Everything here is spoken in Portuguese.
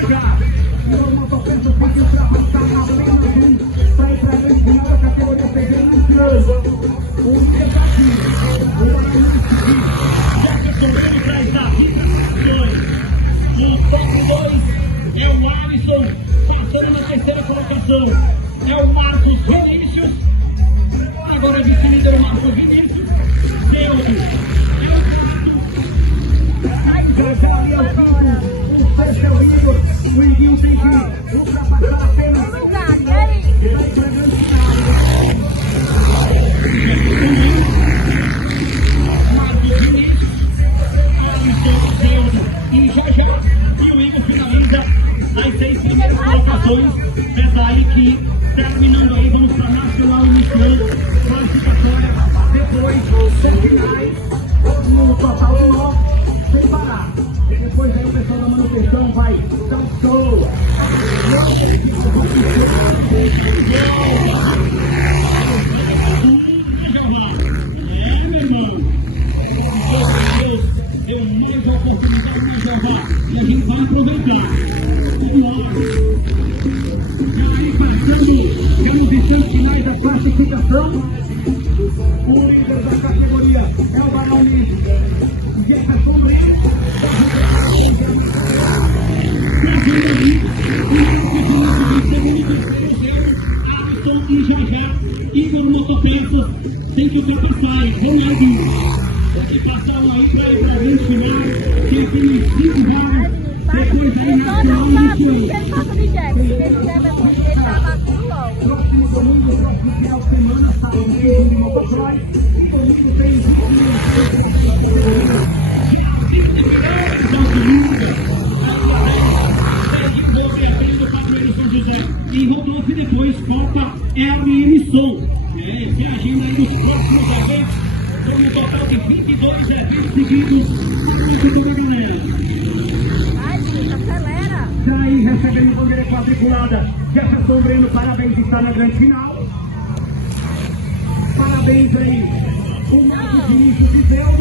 chegar. E o motocicleta tem que ultrapassar a plena azul para ir para a grande final da categoria fevereiro entrando. O desafio, o iniciante, já que correndo atrás das vibrações. O top 2 é o Alisson, passando na terceira colocação. É o Marcos Vinícius. Agora é vice-líder o Marcos Vinícius. Deus, é o quarto. Já ali é o quinto. O sexto é o Igor. O Iguinho tem que ultrapassar apenas. E vai para a grande final. Marcos Vinícius, Alisson, Deus e já. E o Igor finaliza as 6 primeiras colocações. Detalhe que, terminando aí, vamos para a nacional iniciante, classificatória, depois 7 finais, no total de 9, sem parar. E depois aí o pessoal da manutenção vai dar um show. Meu irmão, Deus deu mais oportunidade na Jeová e a gente vai aproveitar. Vamos lá. Pelos instantes finais da classificação, o líder da categoria é o baixo, Jefferson Brito. Alisson e já, Igor Motopeças tem que ultrapassar, Ronaldinho. Tem que passar um aí para ir para a grande final, que tem 5 vagas. Depois aí nacional iniciante. Próximo domingo, próximo final de semana, sábado, domingo de motocross. Domingo tem 20 minutos. Em Rodolfo e depois Copa RM Som. Essa é a agenda aí dos próximos eventos. São um total de 22 eventos seguidos. Muito toda a galera. Acelera! Já aí recebendo bandeira quadriculada. Jefferson Breno, parabéns, está na grande final. Parabéns aí, o Marcos Vinícius e Deus.